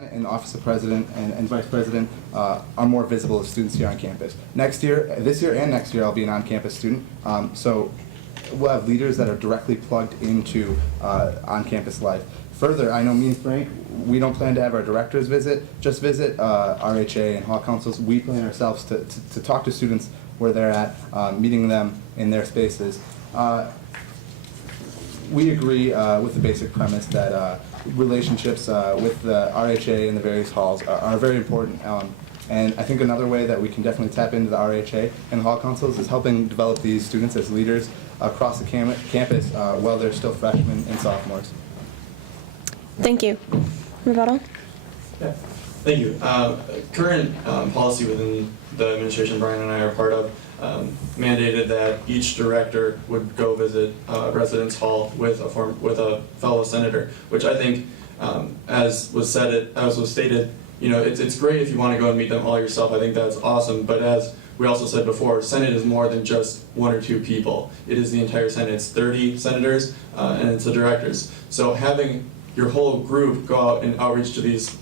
And the Office of President and Vice President are more visible as students here on campus. This year and next year, I'll be an on-campus student. So we'll have leaders that are directly plugged into on-campus life. Further, I know me and Frank, we don't plan to have our directors visit RHA and hall councils. We plan ourselves to talk to students where they're at, meeting them in their spaces. We agree with the basic premise that relationships with the RHA and the various halls are very important. And I think another way that we can definitely tap into the RHA and the hall councils is helping develop these students as leaders across the campus while they're still freshmen and sophomores. Thank you. Rebuttal? Yeah. Thank you. Current policy within the administration Brian and I are part of mandated that each director would go visit Residence Hall with a fellow senator, which I think, as was stated, you know, it's great if you want to go and meet them all yourself. I think that's awesome. But as we also said before, Senate is more than just one or two people. It is the entire Senate. It's 30 senators and it's the directors. So having your whole group go out and outreach to these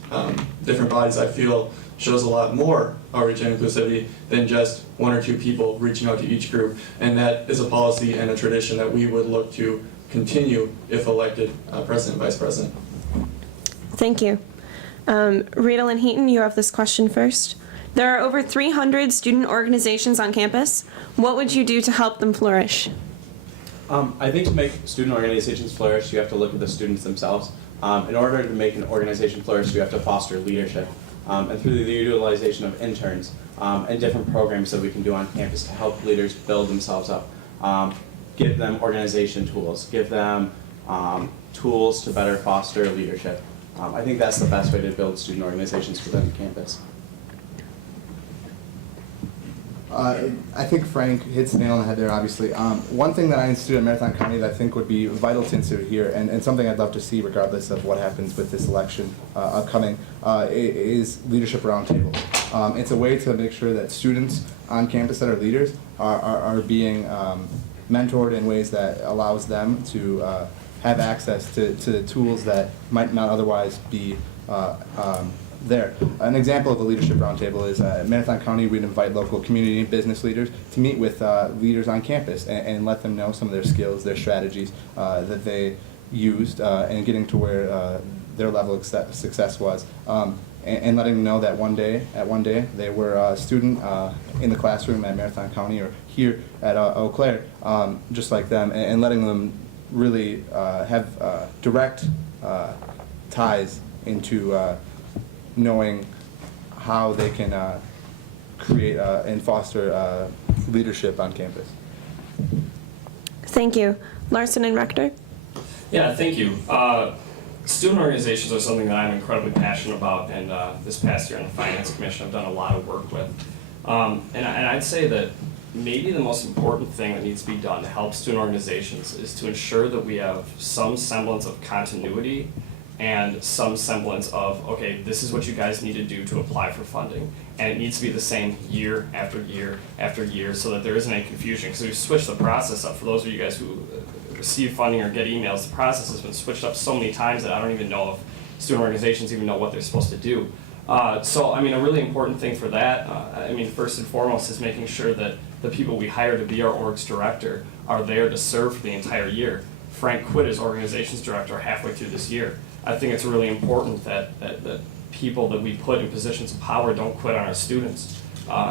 different bodies, I feel, shows a lot more outreach and inclusivity than just one or two people reaching out to each group. And that is a policy and a tradition that we would look to continue if elected president and vice president. Thank you. Rita and Heaton, you have this question first. There are over 300 student organizations on campus. What would you do to help them flourish? I think to make student organizations flourish, you have to look at the students themselves. In order to make an organization flourish, you have to foster leadership. And through the utilization of interns and different programs that we can do on campus to help leaders build themselves up. Give them organization tools, give them tools to better foster leadership. I think that's the best way to build student organizations within the campus. I think Frank hits the nail on the head there, obviously. One thing that I instituted at Marathon County that I think would be vital to institute here, and something I'd love to see regardless of what happens with this election upcoming, is leadership roundtables. It's a way to make sure that students on campus that are leaders are being mentored in ways that allows them to have access to tools that might not otherwise be there. An example of a leadership roundtable is at Marathon County, we'd invite local community and business leaders to meet with leaders on campus and let them know some of their skills, their strategies that they used in getting to where their level of success was. And letting them know that one day they were a student in the classroom at Marathon County or here at Eau Claire, just like them, and letting them really have direct ties into knowing how they can create and foster leadership on campus. Thank you. Larson and Rector? Yeah, thank you. Student organizations are something that I'm incredibly passionate about, and this past year on the Finance Commission I've done a lot of work with. And I'd say that maybe the most important thing that needs to be done to help student organizations is to ensure that we have some semblance of continuity and some semblance of, okay, this is what you guys need to do to apply for funding. And it needs to be the same year after year after year so that there isn't any confusion. Because we've switched the process up. For those of you guys who receive funding or get emails, the process has been switched up so many times that I don't even know if student organizations even know what they're supposed to do. So, I mean, a really important thing for that, I mean, first and foremost is making sure that the people we hire to be our orgs director are there to serve for the entire year. Frank quit as organizations director halfway through this year. I think it's really important that people that we put in positions of power don't quit on our students.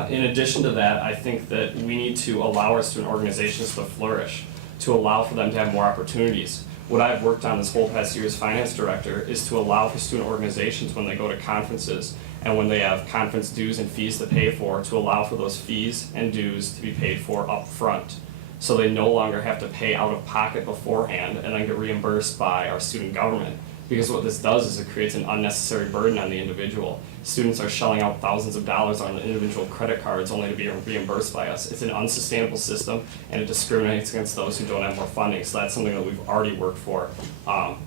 In addition to that, I think that we need to allow our student organizations to flourish, to allow for them to have more opportunities. What I've worked on this whole past year as finance director is to allow for student organizations when they go to conferences and when they have conference dues and fees to pay for, to allow for those fees and dues to be paid for up front. So they no longer have to pay out of pocket beforehand and then get reimbursed by our student government. Because what this does is it creates an unnecessary burden on the individual. Students are shelling out thousands of dollars on individual credit cards only to be reimbursed by us. It's an unsustainable system, and it discriminates against those who don't have more funding. So that's something that we've already worked for.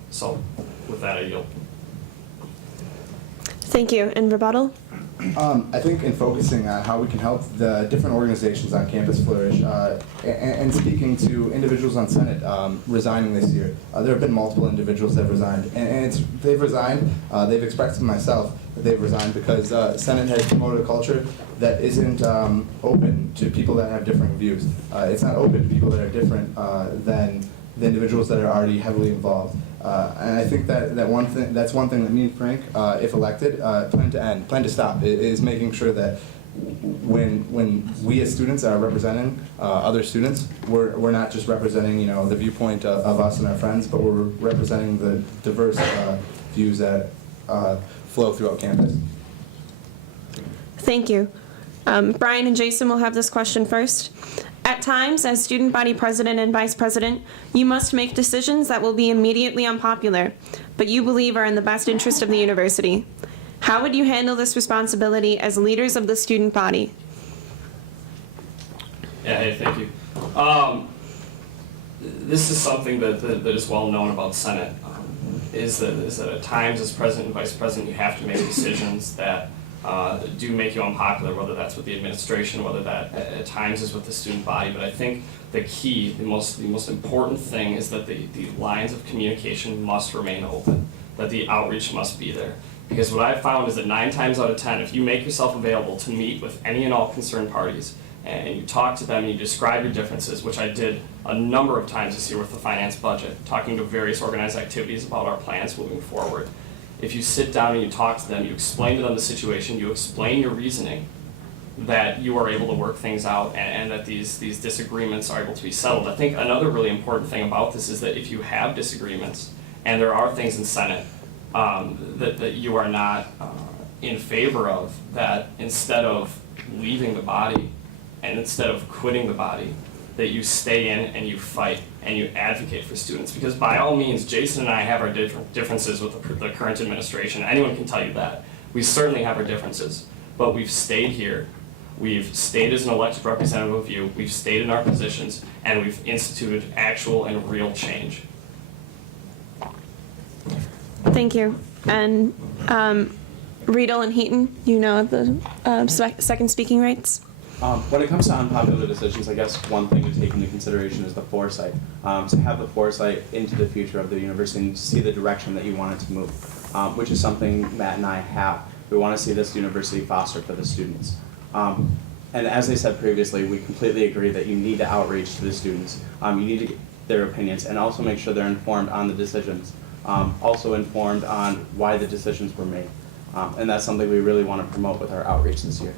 So with that, I yield. Thank you. And rebuttal? I think in focusing on how we can help the different organizations on campus flourish, and speaking to individuals on Senate resigning this year, there have been multiple individuals that have resigned, and they've resigned. They've expressed to myself that they've resigned because Senate has promoted a culture that isn't open to people that have different views. It's not open to people that are different than the individuals that are already heavily involved. And I think that's one thing that me and Frank, if elected, plan to stop, is making sure that when we as students are representing other students, we're not just representing the viewpoint of us and our friends, but we're representing the diverse views that flow throughout campus. Thank you. Brian and Jason will have this question first. At times, as student body president and vice president, you must make decisions that will be immediately unpopular, but you believe are in the best interest of the university. How would you handle this responsibility as leaders of the student body? Yeah, hey, thank you. This is something that is well known about Senate, is that at times as president and vice president, you have to make decisions that do make you unpopular, whether that's with the administration, whether that at times is with the student body. But I think the key, the most important thing is that the lines of communication must remain open, that the outreach must be there. Because what I've found is that 9 times out of 10, if you make yourself available to meet with any and all concerned parties, and you talk to them and you describe your differences, which I did a number of times this year with the finance budget, talking to various organized activities about our plans moving forward. If you sit down and you talk to them, you explain to them the situation, you explain your reasoning, that you are able to work things out and that these disagreements are able to be settled. I think another really important thing about this is that if you have disagreements, and there are things in Senate that you are not in favor of, that instead of leaving the body and instead of quitting the body, that you stay in and you fight and you advocate for students. Because by all means, Jason and I have our differences with the current administration. Anyone can tell you that. We certainly have our differences, but we've stayed here. We've stayed as an elected representative of you. We've stayed in our positions, and we've instituted actual and real change. Thank you. And Riedel and Heaton, you know the second speaking rights. When it comes to unpopular decisions, I guess one thing to take into consideration is the foresight. To have the foresight into the future of the university and to see the direction that you want it to move, which is something Matt and I have. We want to see this university foster for the students. And as I said previously, we completely agree that you need to outreach to the students. You need to get their opinions and also make sure they're informed on the decisions, also informed on why the decisions were made. And that's something we really want to promote with our outreach this year.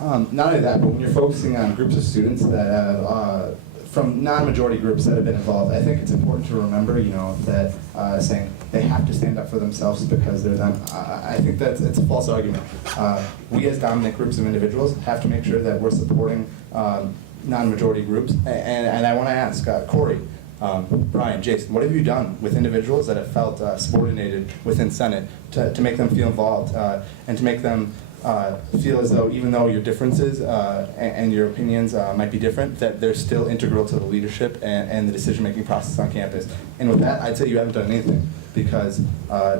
Not only that, but when you're focusing on groups of students that have, from non-majority groups that have been involved, I think it's important to remember, that saying they have to stand up for themselves because they're them. I think it's a false argument. We as dominant groups of individuals have to make sure that we're supporting non-majority groups. And I want to ask Corey, Brian, Jason, what have you done with individuals that have felt subordinated within Senate to make them feel involved and to make them feel as though even though your differences and your opinions might be different, that they're still integral to the leadership and the decision-making process on campus? And with that, I'd say you haven't done anything, because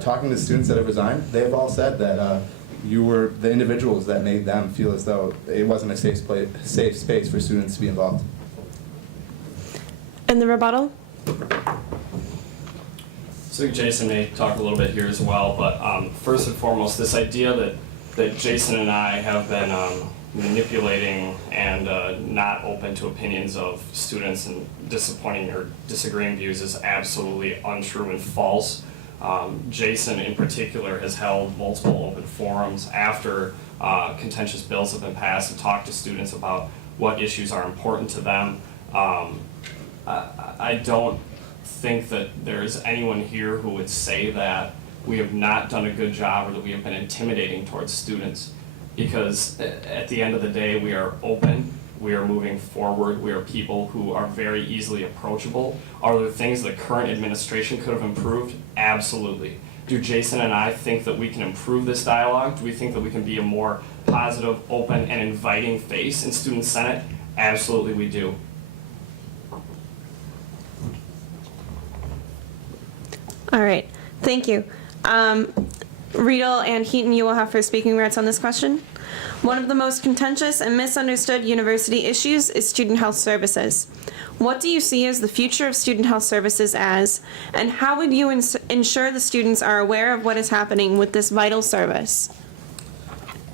talking to students that have resigned, they've all said that you were the individuals that made them feel as though it wasn't a safe space for students to be involved. And the rebuttal? So Jason may talk a little bit here as well, but first and foremost, this idea that Jason and I have been manipulating and not open to opinions of students and disappointing or disagreeing views is absolutely untrue and false. Jason in particular has held multiple open forums after contentious bills have been passed to talk to students about what issues are important to them. I don't think that there's anyone here who would say that we have not done a good job or that we have been intimidating towards students, because at the end of the day, we are open, we are moving forward, we are people who are very easily approachable. Are there things the current administration could have improved? Absolutely. Do Jason and I think that we can improve this dialogue? Do we think that we can be a more positive, open, and inviting face in Student Senate? Absolutely we do. All right, thank you. Riedel and Heaton, you will have first speaking rights on this question. One of the most contentious and misunderstood university issues is student health services. What do you see as the future of student health services as, and how would you ensure the students are aware of what is happening with this vital service?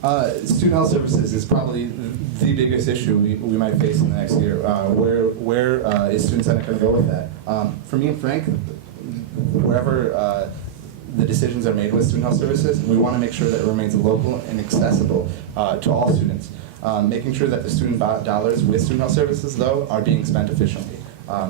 Student health services is probably the biggest issue we might face in the next year. Where is Student Senate going to go with that? For me and Frank, wherever the decisions are made with student health services, we want to make sure that it remains local and accessible to all students. Making sure that the student dollars with student health services, though, are being spent efficiently.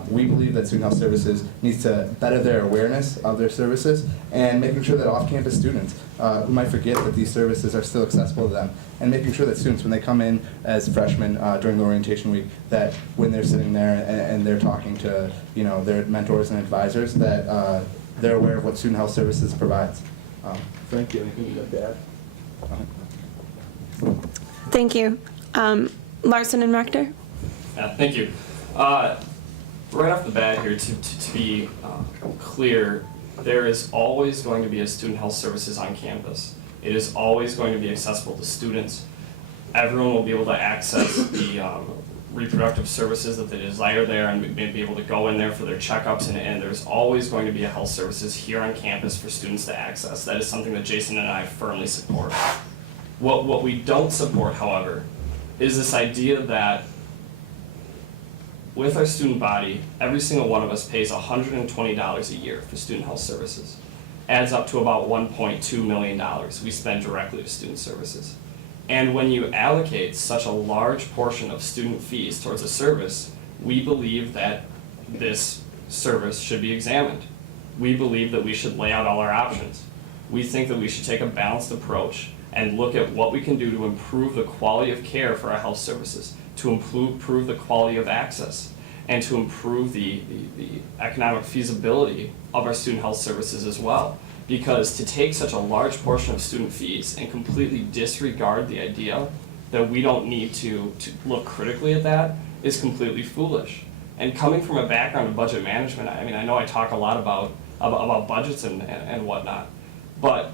We believe that student health services needs to better their awareness of their services and making sure that off-campus students who might forget that these services are still accessible to them, and making sure that students, when they come in as freshmen during the orientation week, that when they're sitting there and they're talking to their mentors and advisors, that they're aware of what student health services provides. Frank, do you have anything you'd like to add? Thank you. Larson and Rector? Yeah, thank you. Right off the bat here, to be clear, there is always going to be a student health services on campus. It is always going to be accessible to students. Everyone will be able to access the reproductive services that they desire there and be able to go in there for their checkups, and there's always going to be a health services here on campus for students to access. That is something that Jason and I firmly support. What we don't support, however, is this idea that with our student body, every single one of us pays $120 a year for student health services. Adds up to about $1.2 million we spend directly to student services. And when you allocate such a large portion of student fees towards a service, we believe that this service should be examined. We believe that we should lay out all our options. We think that we should take a balanced approach and look at what we can do to improve the quality of care for our health services, to improve the quality of access, and to improve the economic feasibility of our student health services as well. Because to take such a large portion of student fees and completely disregard the idea that we don't need to look critically at that is completely foolish. And coming from a background of budget management, I mean, I know I talk a lot about budgets and whatnot, but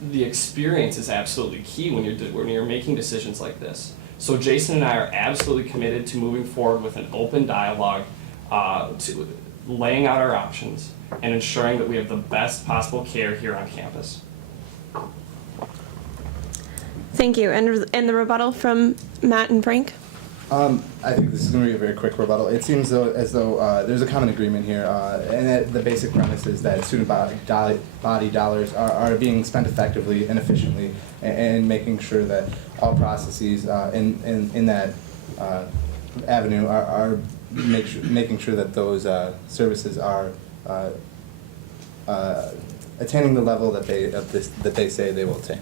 the experience is absolutely key when you're making decisions like this. So Jason and I are absolutely committed to moving forward with an open dialogue, to laying out our options and ensuring that we have the best possible care here on campus. Thank you. And the rebuttal from Matt and Frank? I think this is going to be a very quick rebuttal. It seems as though there's a common agreement here, and that the basic premise is that student body dollars are being spent effectively and efficiently, and making sure that all processes in that avenue are making sure that those services are attaining the level that they say they will attain.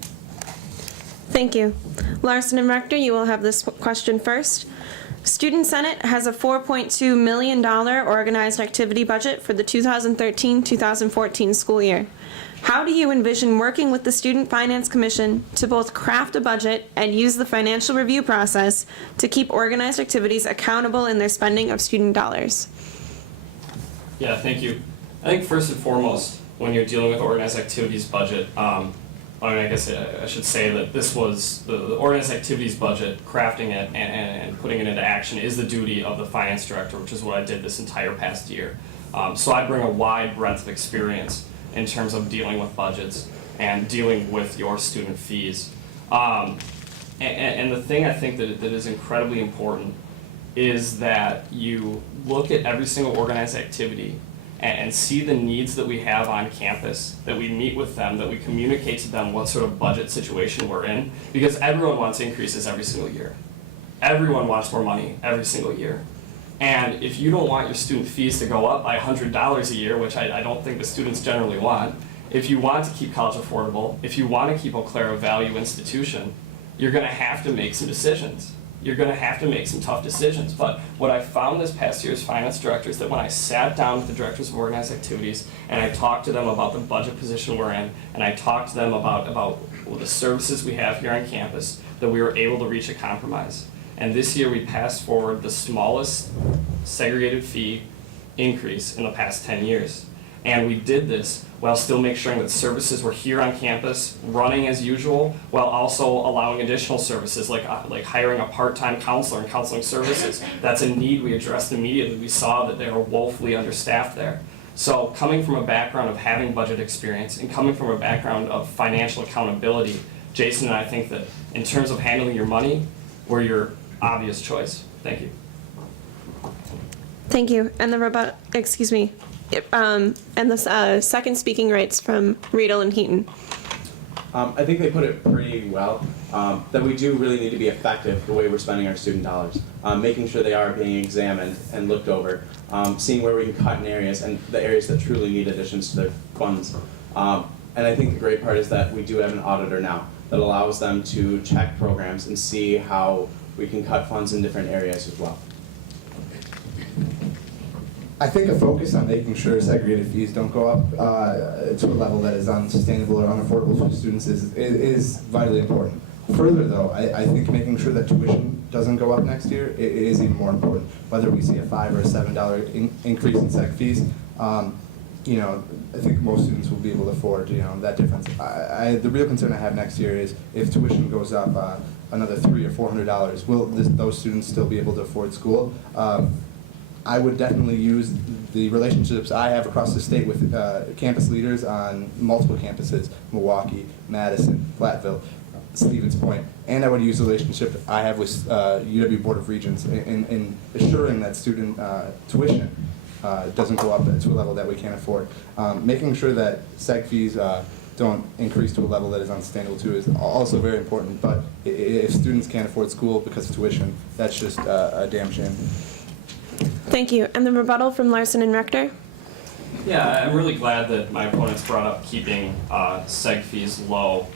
Thank you. Larson and Rector, you will have this question first. Student Senate has a $4.2 million organized activity budget for the 2013-2014 school year. How do you envision working with the Student Finance Commission to both craft a budget and use the financial review process to keep organized activities accountable in their spending of student dollars? Yeah, thank you. I think first and foremost, when you're dealing with organized activities budget, I guess I should say that this was the organized activities budget, crafting it and putting it into action is the duty of the finance director, which is what I did this entire past year. So I bring a wide breadth of experience in terms of dealing with budgets and dealing with your student fees. And the thing I think that is incredibly important is that you look at every single organized activity and see the needs that we have on campus, that we meet with them, that we communicate to them what sort of budget situation we're in, because everyone wants increases every single year. Everyone wants more money every single year. And if you don't want your student fees to go up by $100 a year, which I don't think the students generally want, if you want to keep college affordable, if you want to keep Eau Claire a value institution, you're going to have to make some decisions. You're going to have to make some tough decisions. But what I found this past year as finance director is that when I sat down with the directors of organized activities and I talked to them about the budget position we're in, and I talked to them about the services we have here on campus, that we were able to reach a compromise. And this year we passed forward the smallest segregated fee increase in the past 10 years. And we did this while still making sure that services were here on campus, running as usual, while also allowing additional services like hiring a part-time counselor and counseling services. That's a need we addressed immediately. We saw that they were woefully understaffed there. So coming from a background of having budget experience and coming from a background of financial accountability, Jason and I think that in terms of handling your money, we're your obvious choice. Thank you. Thank you. And the second speaking rights from Riedel and Heaton. I think they put it pretty well, that we do really need to be effective the way we're spending our student dollars, making sure they are being examined and looked over, seeing where we can cut in areas and the areas that truly need additions to their funds. And I think the great part is that we do have an auditor now that allows them to check programs and see how we can cut funds in different areas as well. I think a focus on making sure segregated fees don't go up to a level that is unsustainable or unaffordable for students is vitally important. Further though, I think making sure that tuition doesn't go up next year is even more important. Whether we see a $5 or a $7 increase in seg fees, I think most students will be able to afford, that difference. The real concern I have next year is if tuition goes up another $300 or $400, will those students still be able to afford school? I would definitely use the relationships I have across the state with campus leaders on multiple campuses, Milwaukee, Madison, Platteville, Stevens Point, and I would use the relationship I have with UW Board of Regents in assuring that student tuition doesn't go up to a level that we can't afford. Making sure that seg fees don't increase to a level that is unsustainable too is also very important, but if students can't afford school because of tuition, that's just a damn shame. Thank you. And the rebuttal from Larson and Rector? Yeah, I'm really glad that my opponents brought up keeping seg fees low.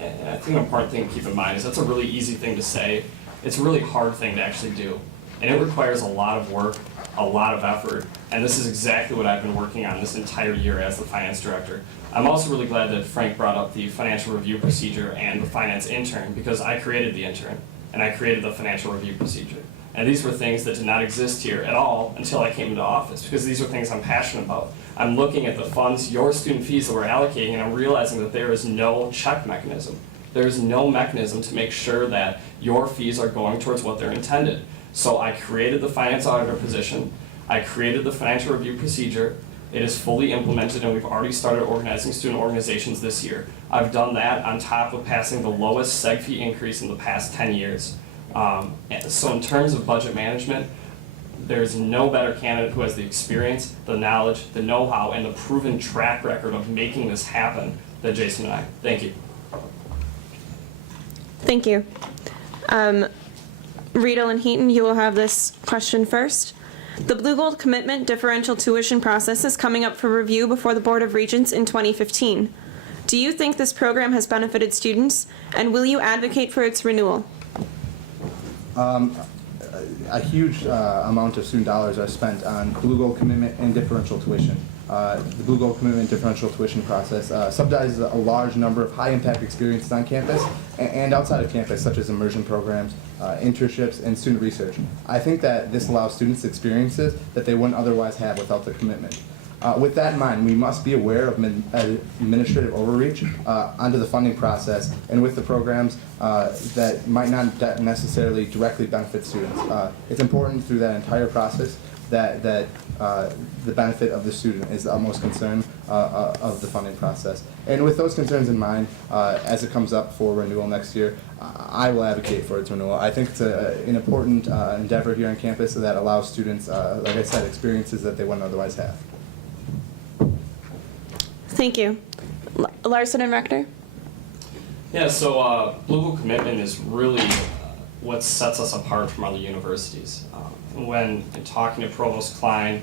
And I think an important thing to keep in mind is that's a really easy thing to say. It's a really hard thing to actually do. And it requires a lot of work, a lot of effort, and this is exactly what I've been working on this entire year as the finance director. I'm also really glad that Frank brought up the financial review procedure and the finance intern, because I created the intern and I created the financial review procedure. And these were things that did not exist here at all until I came into office, because these are things I'm passionate about. I'm looking at the funds, your student fees that we're allocating, and I'm realizing that there is no check mechanism. There is no mechanism to make sure that your fees are going towards what they're intended. So I created the finance auditor position, I created the financial review procedure. It is fully implemented and we've already started organizing student organizations this year. I've done that on top of passing the lowest seg fee increase in the past 10 years. So in terms of budget management, there's no better candidate who has the experience, the knowledge, the know-how, and the proven track record of making this happen than Jason and I. Thank you. Thank you. Riedel and Heaton, you will have this question first. The Blugold commitment differential tuition process is coming up for review before the Board of Regents in 2015. Do you think this program has benefited students, and will you advocate for its renewal? A huge amount of student dollars are spent on Blugold commitment and differential tuition. The Blugold commitment differential tuition process subsidizes a large number of high-impact experiences on campus and outside of campus, such as immersion programs, internships, and student research. I think that this allows students experiences that they wouldn't otherwise have without the commitment. With that in mind, we must be aware of administrative overreach onto the funding process and with the programs that might not necessarily directly benefit students. It's important through that entire process that the benefit of the student is the utmost concern of the funding process. And with those concerns in mind, as it comes up for renewal next year, I will advocate for its renewal. I think it's an important endeavor here on campus that allows students, like I said, experiences that they wouldn't otherwise have. Thank you. Larson and Rector? Yeah, so Blugold commitment is really what sets us apart from other universities. When talking to Provost Klein,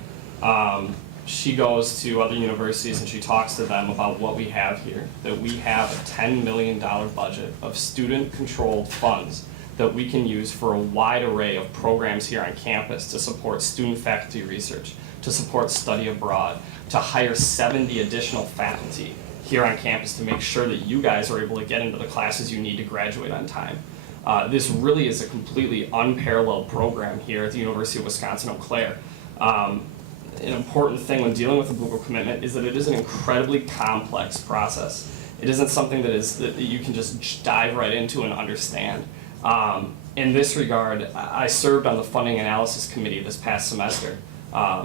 she goes to other universities and she talks to them about what we have here, that we have a $10 million budget of student-controlled funds that we can use for a wide array of programs here on campus to support student-faculty research, to support study abroad, to hire 70 additional faculty here on campus to make sure that you guys are able to get into the classes you need to graduate on time. This really is a completely unparalleled program here at the University of Wisconsin-Eau Claire. an important thing when dealing with the Blugold commitment is that it is an incredibly complex process. It isn't something that you can just dive right into and understand. In this regard, I served on the funding analysis committee this past semester,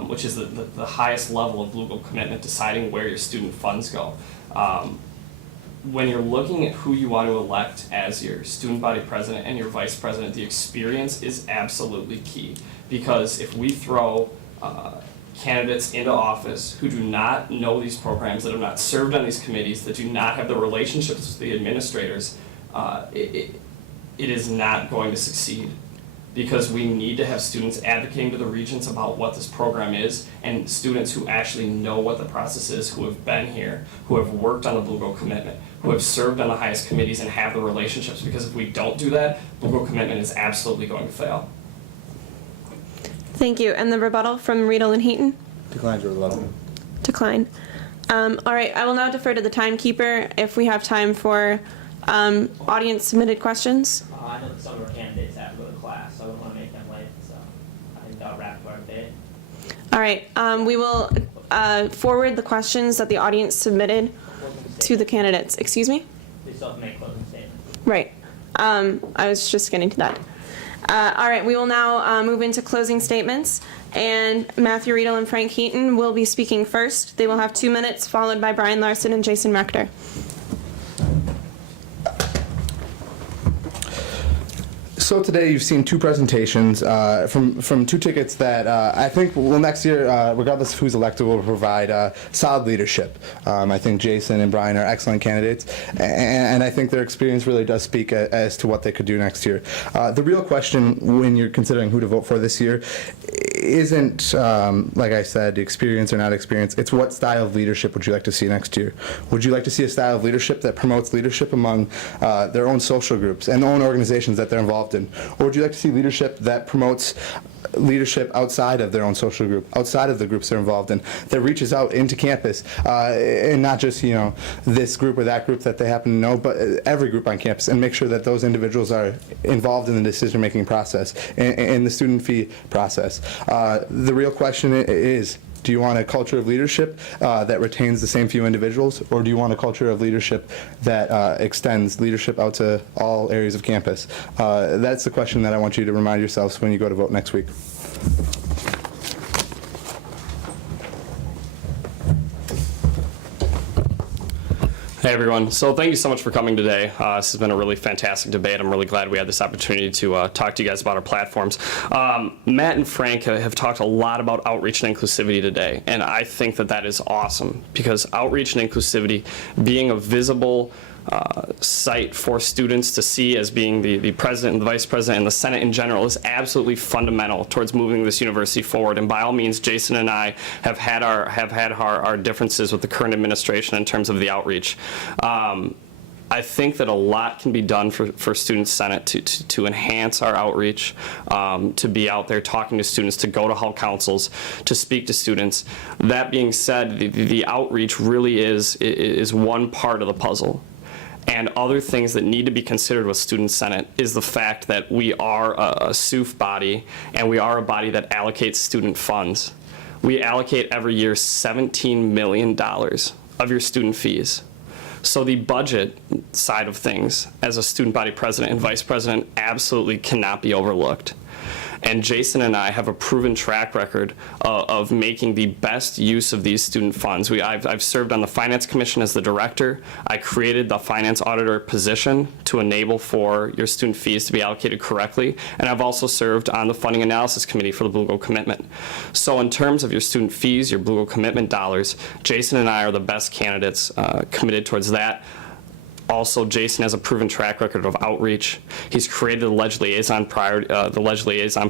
which is the highest level of Blugold commitment, deciding where your student funds go. When you're looking at who you want to elect as your student body president and your vice president, the experience is absolutely key. Because if we throw candidates into office who do not know these programs, that have not served on these committees, that do not have the relationships with the administrators, it is not going to succeed. Because we need to have students advocating to the regents about what this program is, and students who actually know what the process is, who have been here, who have worked on the Blugold commitment, who have served on the highest committees and have the relationships. Because if we don't do that, Blugold commitment is absolutely going to fail. Thank you. And the rebuttal from Riedel and Heaton? Decline your rebuttal. Decline. All right, I will now defer to the timekeeper if we have time for audience submitted questions. I know that some of our candidates have to go to class, so I don't want to make them late, so I think I'll wrap up our debate. All right, we will forward the questions that the audience submitted to the candidates. Excuse me? They still have to make closing statements. Right. I was just getting to that. All right, we will now move into closing statements, and Matthew Riedel and Frank Heaton will be speaking first. They will have 2 minutes, followed by Brian Larson and Jason Rector. So today you've seen two presentations from two tickets that I think will next year, regardless of who's elected, will provide solid leadership. I think Jason and Brian are excellent candidates, and I think their experience really does speak as to what they could do next year. The real question when you're considering who to vote for this year isn't, like I said, experience or not experience. It's what style of leadership would you like to see next year? Would you like to see a style of leadership that promotes leadership among their own social groups and their own organizations that they're involved in? Or would you like to see leadership that promotes leadership outside of their own social group, outside of the groups they're involved in, that reaches out into campus, and not just, you know, this group or that group that they happen to know, but every group on campus, and make sure that those individuals are involved in the decision-making process and the student fee process. The real question is, do you want a culture of leadership that retains the same few individuals, or do you want a culture of leadership that extends leadership out to all areas of campus? That's the question that I want you to remind yourselves when you go to vote next week. Hey everyone, so thank you so much for coming today. This has been a really fantastic debate. I'm really glad we had this opportunity to talk to you guys about our platforms. Matt and Frank have talked a lot about outreach and inclusivity today, and I think that that is awesome, because outreach and inclusivity, being a visible site for students to see as being the president and the vice president and the Senate in general, is absolutely fundamental towards moving this university forward. And by all means, Jason and I have had our differences with the current administration in terms of the outreach. I think that a lot can be done for Student Senate to enhance our outreach, to be out there talking to students, to go to hall councils, to speak to students. That being said, the outreach really is one part of the puzzle. And other things that need to be considered with Student Senate is the fact that we are a SUF body, and we are a body that allocates student funds. We allocate every year $17 million of your student fees. So the budget side of things, as a student body president and vice president, absolutely cannot be overlooked. And Jason and I have a proven track record of making the best use of these student funds. I've served on the Finance Commission as the director. I created the finance auditor position to enable for your student fees to be allocated correctly. And I've also served on the Funding Analysis Committee for the Blugold Commitment. So in terms of your student fees, your Blugold Commitment dollars, Jason and I are the best candidates committed towards that. Also, Jason has a proven track record of outreach. He's created the ledge liaison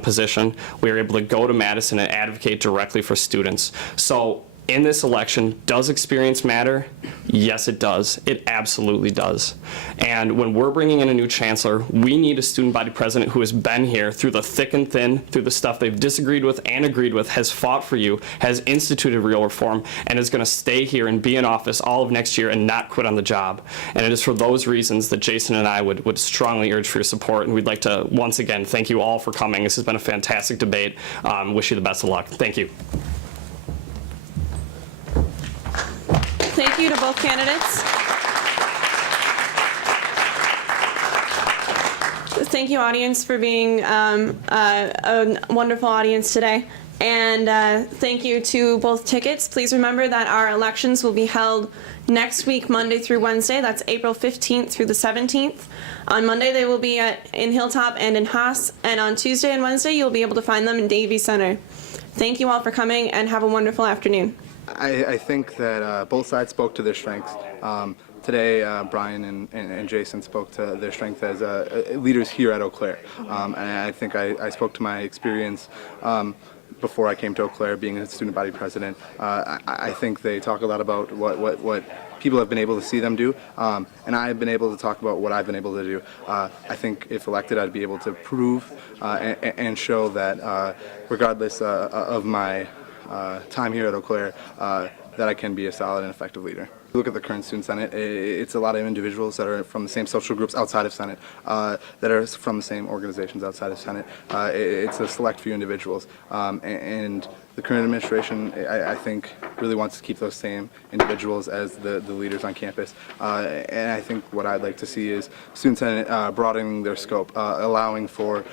position. We were able to go to Madison and advocate directly for students. So in this election, does experience matter? Yes, it does. It absolutely does. And when we're bringing in a new chancellor, we need a student body president who has been here through the thick and thin, through the stuff they've disagreed with and agreed with, has fought for you, has instituted real reform, and is going to stay here and be in office all of next year and not quit on the job. And it is for those reasons that Jason and I would strongly urge for your support. And we'd like to, once again, thank you all for coming. This has been a fantastic debate. Wish you the best of luck. Thank you. thank you to both candidates. Thank you, audience, for being a wonderful audience today. And thank you to both tickets. Please remember that our elections will be held next week, Monday through Wednesday. That's April 15th through the 17th. On Monday, they will be in Hilltop and in Haas. And on Tuesday and Wednesday, you'll be able to find them in Davie Center. Thank you all for coming, and have a wonderful afternoon. I think that both sides spoke to their strengths. Today, Brian and Jason spoke to their strength as leaders here at Eau Claire. And I think I spoke to my experience before I came to Eau Claire, being a student body president. I think they talk a lot about what people have been able to see them do, and I've been able to talk about what I've been able to do. I think if elected, I'd be able to prove and show that regardless of my time here at Eau Claire, that I can be a solid and effective leader. Look at the current Student Senate. It's a lot of individuals that are from the same social groups outside of Senate, that are from the same organizations outside of Senate. It's a select few individuals, and the current administration, I think, really wants to keep those same individuals as the leaders on campus. And I think what I'd like to see is Student Senate broadening their scope, allowing for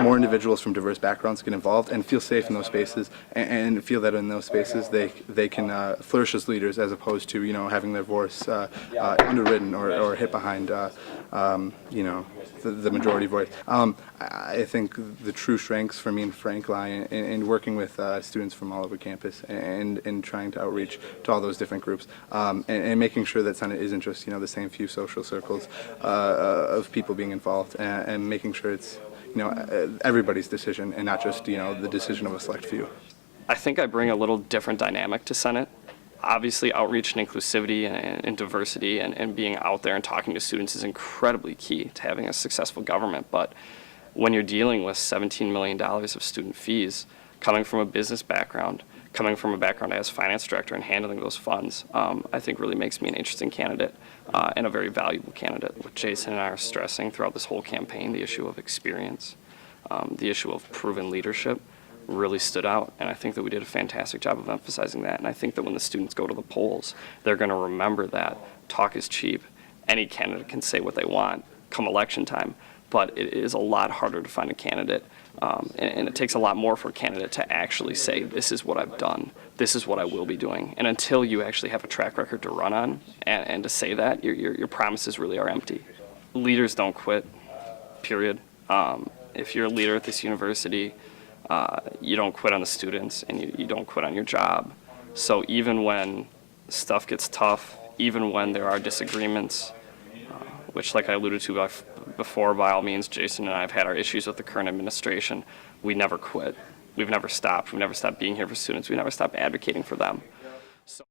more individuals from diverse backgrounds to get involved and feel safe in those spaces, and feel that in those spaces they can flourish as leaders, as opposed to having their voice underwritten or hit behind the majority voice. I think the true strengths for me and Frank lie in working with students from all over campus and trying to outreach to all those different groups, and making sure that Senate isn't just the same few social circles of people being involved, and making sure it's everybody's decision and not just the decision of a select few. I think I bring a little different dynamic to Senate. Obviously, outreach and inclusivity and diversity and being out there and talking to students is incredibly key to having a successful government. But when you're dealing with $17 million of student fees, coming from a business background, coming from a background as finance director and handling those funds, I think really makes me an interesting candidate and a very valuable candidate. What Jason and I are stressing throughout this whole campaign, the issue of experience, the issue of proven leadership, really stood out, and I think that we did a fantastic job of emphasizing that. And I think that when the students go to the polls, they're going to remember that talk is cheap. Any candidate can say what they want come election time, but it is a lot harder to find a candidate, and it takes a lot more for a candidate to actually say, this is what I've done, this is what I will be doing. And until you actually have a track record to run on and to say that, your promises really are empty. Leaders don't quit, period. If you're a leader at this university, you don't quit on the students, and you don't quit on your job. So even when stuff gets tough, even when there are disagreements, which, like I alluded to before, by all means, Jason and I have had our issues with the current administration, we never quit. We've never stopped. We've never stopped being here for students. We never stopped advocating for them. So